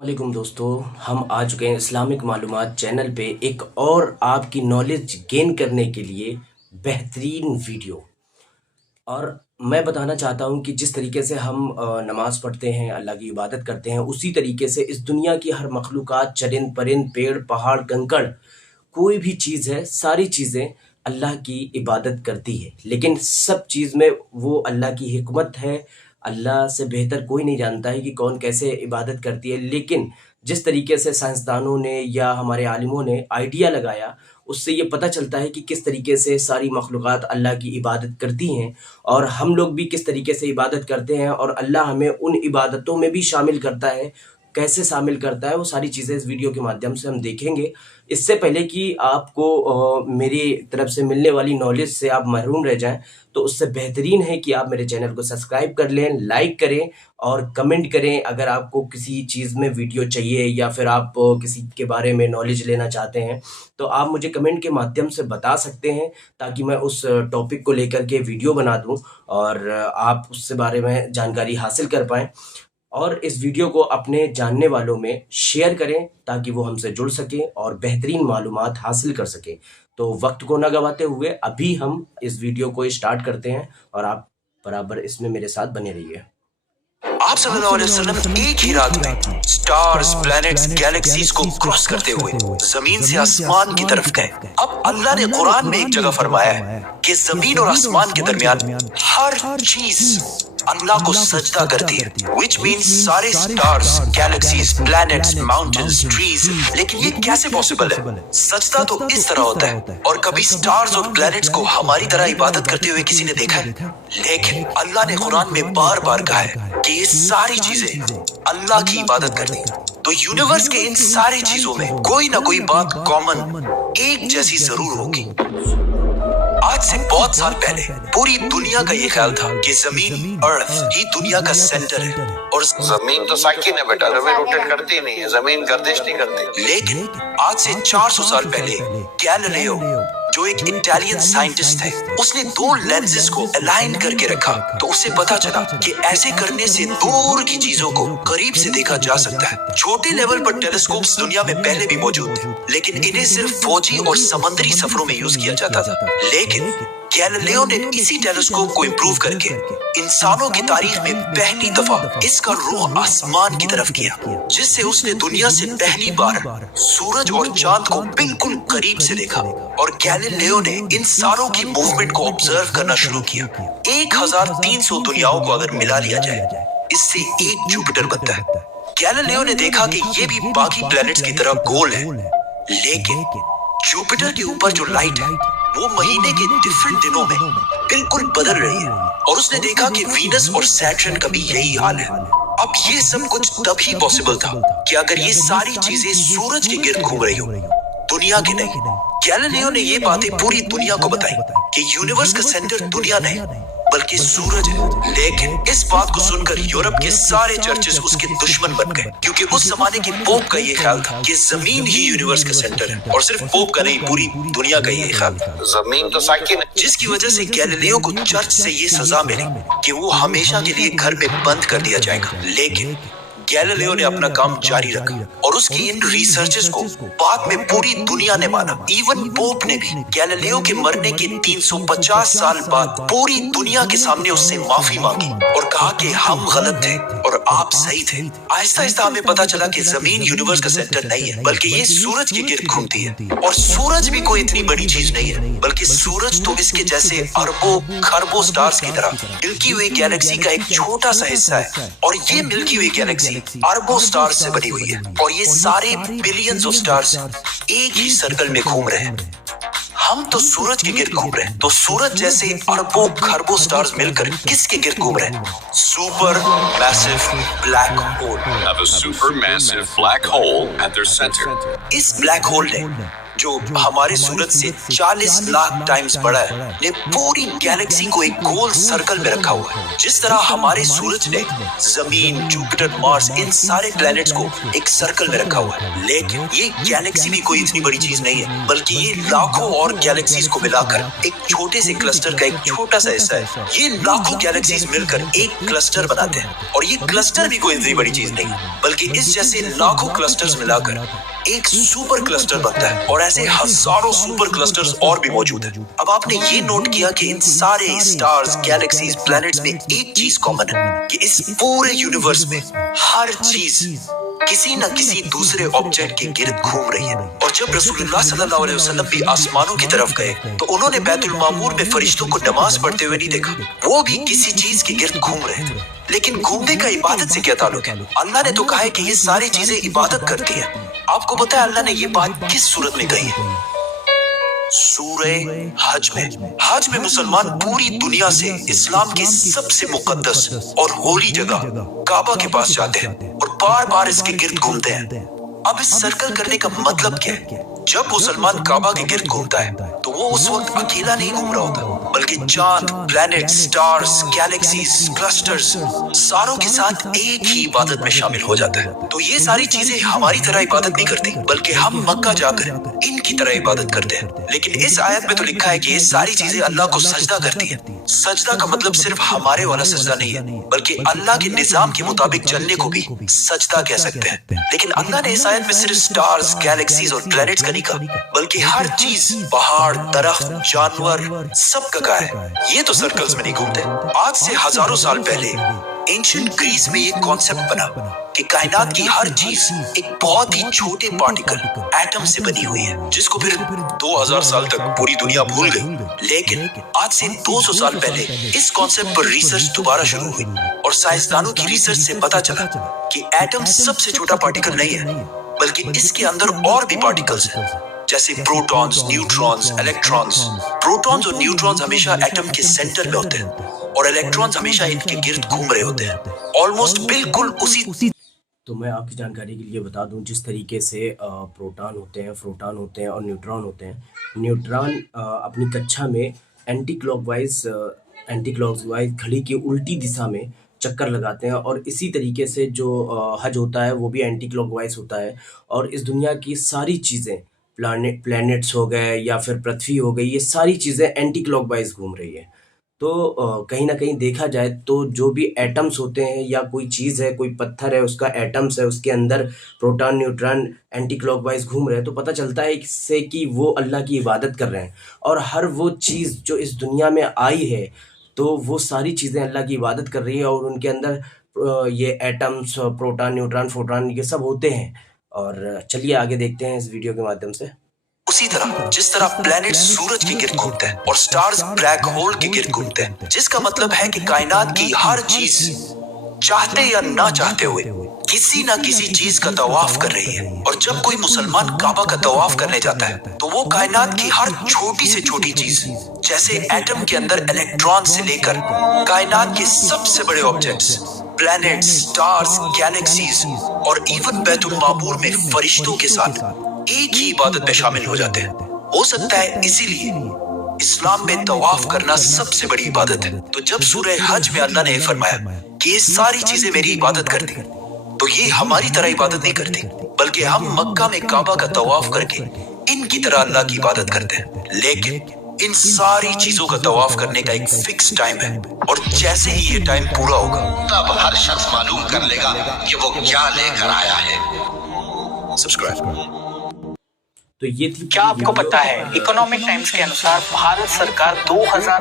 वालेकुम दोस्तों, हम आ चुके हैं इस्लामिक मालूमात चैनल पे एक और आपकी नॉलेज गेन करने के लिए बेहतरीन वीडियो। और मैं बताना चाहता हूँ कि जिस तरीके से हम नमाज़ पढ़ते हैं, अल्लाह की इबादत करते हैं, उसी तरीके से इस दुनिया की हर मखलूक़ात, चरिंद परिंद, पेड़ पहाड़, कंकड़, कोई भी चीज़ है, सारी चीज़ें अल्लाह की इबादत करती है। लेकिन सब चीज़ में वो अल्लाह की हिकमत है। अल्लाह से बेहतर कोई नहीं जानता है कि कौन कैसे इबादत करती है। लेकिन जिस तरीके से साइंसदानों ने या हमारे आलिमों ने आइडिया लगाया, उससे ये पता चलता है कि किस तरीके से सारी मखलूक़ात अल्लाह की इबादत करती हैं और हम लोग भी किस तरीके से इबादत करते हैं, और अल्लाह हमें उन इबादतों में भी शामिल करता है। कैसे शामिल करता है, वो सारी चीज़ें इस वीडियो के माध्यम से हम देखेंगे। इससे पहले कि आपको मेरी तरफ से मिलने वाली नॉलेज से आप महरूम रह जाएं, तो उससे बेहतरीन है कि आप मेरे चैनल को सब्सक्राइब कर लें, लाइक करें और कमेंट करें। अगर आपको किसी चीज़ में वीडियो चाहिए या फिर आप किसी के बारे में नॉलेज लेना चाहते हैं, तो आप मुझे कमेंट के माध्यम से बता सकते हैं, ताकि मैं उस टॉपिक को लेकर के वीडियो बना दूं और आप उससे बारे में जानकारी हासिल कर पाएँ। और इस वीडियो को अपने जानने वालों में शेयर करें, ताकि वो हमसे जुड़ सकें और बेहतरीन मालूमात हासिल कर सकें। तो वक्त को न गवाते हुए अभी हम इस वीडियो को स्टार्ट करते हैं, और आप बराबर इसमें मेरे साथ बने रहिए। आप सल्लल्लाहु अलैहि वसल्लम एक ही रात में स्टार्स, प्लैनेट्स, गैलेक्सीज को क्रॉस करते हुए जमीन से आसमान की तरफ गए। अब अल्लाह ने कुरान में एक जगह फरमाया है कि जमीन और आसमान के दरमियान हर चीज अल्लाह को सजदा करती है, which means सारे stars, galaxies, planets, mountains, trees. लेकिन ये कैसे पॉसिबल है? सजदा तो इस तरह होता है, और कभी स्टार्स और प्लैनेट्स को हमारी तरह इबादत करते हुए किसी ने देखा है? लेकिन अल्लाह ने कुरान में बार बार कहा है कि ये सारी चीजें अल्लाह की इबादत करती हैं। तो यूनिवर्स के इन सारी चीजों में कोई ना कोई बात कॉमन, एक जैसी जरूर होगी। आज से बहुत साल पहले पूरी दुनिया का ये ख्याल था कि जमीन, अर्थ ही दुनिया का सेंटर है, और जमीन तो साकिन है बेटा, जमीन रोटेट करती नहीं है, जमीन गर्दिश नहीं करती। लेकिन आज से 400 साल पहले गैलीलियो, जो एक इटालियन साइंटिस्ट थे, उसने दो लेंसेज को अलाइन करके रखा, तो उसे पता चला कि ऐसे करने से दूर की चीजों को करीब से देखा जा सकता है। छोटे लेवल पर टेलीस्कोप्स दुनिया में पहले भी मौजूद थे, लेकिन इन्हें सिर्फ फौजी और समुद्री सफरों में यूज किया जाता था। लेकिन गैलीलियो ने इसी टेलीस्कोप को इम्प्रूव करके इंसानों की तारीख में पहली दफा इसका रुख आसमान की तरफ किया, जिससे उसने दुनिया से पहली बार सूरज और चांद को बिल्कुल करीब से देखा। और गैलीलियो ने इन सारों की मूवमेंट को ऑब्जर्व करना शुरू किया। 1300 दुनियाओं को अगर मिला लिया जाए, इससे एक जुपिटर बनता है। गैलीलियो ने देखा कि ये भी बाकी प्लैनेट्स की तरह गोल है, लेकिन जुपिटर के ऊपर जो लाइट है वो महीने के डिफरेंट दिनों में बिल्कुल बदल रही है, और उसने देखा कि वीनस और सैटर्न का भी यही हाल है। अब ये सब कुछ तभी पॉसिबल था कि अगर ये सारी चीजें सूरज के गिर्द घूम रही हो, दुनिया के नहीं। गैलीलियो ने ये बातें पूरी दुनिया को बताई कि यूनिवर्स का सेंटर दुनिया नहीं बल्कि सूरज है। लेकिन इस बात को सुनकर यूरोप के सारे चर्चेस उसके दुश्मन बन गए, क्योंकि उस जमाने के पोप का ये ख्याल था कि जमीन ही यूनिवर्स का सेंटर है, और सिर्फ पोप का नहीं, पूरी दुनिया का ये ख्याल था। जमीन तो साकिन है, जिसकी वजह से गैलीलियो को चर्च से ये सजा मिली कि वो हमेशा के लिए घर में बंद कर दिया जाएगा। लेकिन गैलीलियो ने अपना काम जारी रखा, और उसकी इन रिसर्चेस को बाद में पूरी दुनिया ने माना। इवन पोप ने भी गैलीलियो के मरने के 350 साल बाद पूरी दुनिया के सामने उससे माफी मांगी और कहा कि हम गलत थे और आप सही थे। आहिस्ता आहिस्ता हमें पता चला कि जमीन यूनिवर्स का सेंटर नहीं है, बल्कि ये सूरज के गिर्द घूमती है। और सूरज भी कोई इतनी बड़ी चीज नहीं है, बल्कि सूरज तो इसके जैसे अरबों खरबों स्टार्स की तरह मिल्की वे गैलेक्सी का एक छोटा सा हिस्सा है। और ये मिल्की वे गैलेक्सी अरबों स्टार्स से बनी हुई है, और ये सारे बिलियंस ऑफ स्टार्स एक ही सर्कल में घूम रहे हैं। हम तो सूरज के गिर्द घूम रहे हैं, तो सूरज जैसे अरबों खरबों स्टार्स मिलकर किसके गिर्द घूम रहे हैं? Super massive black hole. Have a supermassive black hole at their center. इस ब्लैक होल ने جو ہمارے سورج سے 40 لاکھ ٹائمز بڑا ہے، نے پوری گیلیکسی کو ایک گول سرکل میں رکھا ہوا ہے۔ جس طرح ہمارے سورج نے زمین، جوپیٹر، مارس، ان سارے پلینٹس کو ایک سرکل میں رکھا ہوا ہے، لیکن یہ گیلیکسی بھی کوئی اتنی بڑی چیز نہیں ہے، بلکہ یہ لاکھوں اور گیلیکسیز کو ملا کر ایک چھوٹے سے کلسٹر کا ایک چھوٹا سا حصہ ہے۔ یہ لاکھوں گیلیکسیز مل کر ایک کلسٹر بناتے ہیں، اور یہ کلسٹر بھی کوئی اتنی بڑی چیز نہیں، بلکہ اس جیسے لاکھوں کلسٹرز ملا کر ایک سپر کلسٹر بنتا ہے، اور ایسے ہزاروں سپر کلسٹرز اور بھی موجود ہیں۔ اب آپ نے یہ نوٹ کیا کہ ان سارے اسٹارز، گیلیکسیز، پلینٹس میں ایک چیز کامن ہے کہ اس پورے یونیورس میں ہر چیز کسی نہ کسی دوسرے آبجیکٹ کے گرد گھوم رہی ہے۔ اور جب رسول اللہ صلی اللہ علیہ وسلم بھی آسمانوں کی طرف گئے تو انہوں نے بیت المعمور میں فرشتوں کو نماز پڑھتے ہوئے نہیں دیکھا، وہ بھی کسی چیز کے گرد گھوم رہے تھے۔ لیکن گھومنے کا عبادت سے کیا تعلق ہے؟ اللہ نے تو کہا ہے کہ یہ ساری چیزیں عبادت کرتی ہیں۔ آپ کو پتہ ہے اللہ نے یہ بات کس صورت میں کہی ہے؟ سورہ حج میں۔ حج میں مسلمان پوری دنیا سے اسلام کی سب سے مقدس اور ہولی جگہ کعبہ کے پاس جاتے ہیں اور بار بار اس کے گرد گھومتے ہیں۔ اب اس سرکل کرنے کا مطلب کیا ہے؟ جب مسلمان کعبہ کے گرد گھومتا ہے تو وہ اس وقت اکیلا نہیں گھوم رہا ہوتا، بلکہ چاند، پلینٹ، سٹارز، گیلیکسیز، کلسٹرز ساروں کے ساتھ ایک ہی عبادت میں شامل ہو جاتا ہے۔ تو یہ ساری چیزیں ہماری طرح عبادت نہیں کرتی، بلکہ ہم مکہ جا کر ان کی طرح عبادت کرتے ہیں۔ لیکن اس آیت میں تو لکھا ہے کہ یہ ساری چیزیں اللہ کو سجدہ کرتی ہیں۔ سجدہ کا مطلب صرف ہمارے والا سجدہ نہیں ہے، بلکہ اللہ کے نظام کے مطابق چلنے کو بھی سجدہ کہہ سکتے ہیں۔ لیکن اللہ نے اس آیت میں صرف سٹارز، گیلیکسیز اور پلینٹس کا نہیں کہا، بلکہ ہر چیز، پہاڑ، درخت، جانور، سب کا کہا ہے۔ یہ تو سرکلز میں نہیں گھومتے۔ آج سے ہزاروں سال پہلے اینشنٹ گریس میں یہ کانسیپٹ بنا کہ کائنات کی ہر چیز ایک بہت ہی چھوٹے پارٹیکل، ایٹم سے بنی ہوئی ہے، جس کو پھر 2000 سال تک پوری دنیا بھول گئی۔ لیکن آج سے 200 سال پہلے اس کانسیپٹ پر ریسرچ دوبارہ شروع ہوئی، اور سائنسدانوں کی ریسرچ سے پتا چلا کہ ایٹم سب سے چھوٹا پارٹیکل نہیں ہے، بلکہ اس کے اندر اور بھی پارٹیکلز ہیں، جیسے پروٹونز، نیوٹرونز، الیکٹرونز۔ پروٹونز اور نیوٹرونز ہمیشہ ایٹم کے سینٹر میں ہوتے ہیں، اور الیکٹرونز ہمیشہ ان کے گرد گھوم رہے ہوتے ہیں، آلموسٹ بالکل اسی۔ تو میں آپ کی جانکاری کے لیے بتا دوں، جس طریقے سے پروٹون ہوتے ہیں، فروٹون ہوتے ہیں اور نیوٹرون ہوتے ہیں۔ نیوٹرون اپنی کچھا میں اینٹی کلاک وائز گھڑی کی الٹی دشا میں چکر لگاتے ہیں، اور اسی طریقے سے جو حج ہوتا ہے وہ بھی اینٹی کلاک وائز ہوتا ہے، اور اس دنیا کی ساری چیزیں، پلینٹس ہو گئے یا پھر پرتھوی ہو گئی، یہ ساری چیزیں اینٹی کلاک وائز گھوم رہی ہیں۔ تو کہیں نہ کہیں دیکھا جائے تو جو بھی ایٹمز ہوتے ہیں یا کوئی چیز ہے، کوئی پتھر ہے، اس کا ایٹمز ہے، اس کے اندر proton, neutron anticlockwise گھوم رہے ہیں، تو پتہ چلتا ہے اس سے کہ وہ اللہ کی عبادت کر رہے ہیں۔ اور ہر وہ چیز جو اس دنیا میں آئی ہے تو وہ ساری چیزیں اللہ کی عبادت کر رہی ہیں، اور ان کے اندر یہ ایٹمز، پروٹون، نیوٹرون، فوٹون، یہ سب ہوتے ہیں۔ اور چلیے آگے دیکھتے ہیں اس ویڈیو کے مادھیم سے۔ اسی طرح جس طرح پلینٹ سورج کے گرد گھومتے ہیں اور سٹارز بلیک ہول کے گرد گھومتے ہیں، جس کا مطلب ہے کہ کائنات کی ہر چیز چاہتے یا نہ چاہتے ہوئے کسی نہ کسی چیز کا طواف کر رہی ہے۔ اور جب کوئی مسلمان کعبہ کا طواف کرنے جاتا ہے تو وہ کائنات کی ہر چھوٹی سے چھوٹی چیز، جیسے ایٹم کے اندر الیکٹران سے لے کر کائنات کے سب سے بڑے آبجیکٹس، پلینٹ، سٹارز، گیلیکسیز اور ایون بیت المعمور میں فرشتوں کے ساتھ ایک ہی عبادت میں شامل ہو جاتے ہیں۔ ہو سکتا ہے اسی لیے اسلام میں طواف کرنا سب سے بڑی عبادت ہے۔ تو جب سورہ حج میں اللہ نے فرمایا کہ یہ ساری چیزیں میری عبادت کرتی، تو یہ ہماری طرح عبادت نہیں کرتی، بلکہ ہم مکہ میں کعبہ کا طواف کر کے ان کی طرح اللہ کی عبادت کرتے ہیں۔ لیکن ان ساری چیزوں کا طواف کرنے کا ایک فکس ٹائم ہے، اور جیسے ہی یہ ٹائم پورا ہوگا تب ہر شخص معلوم کر لے گا کہ وہ کیا لے کر آیا ہے۔ سبسکرائب۔ تو یہ تھی۔ کیا آپ کو پتا ہے اکنامک ٹائمز کے انوسار بھارت سرکار 2000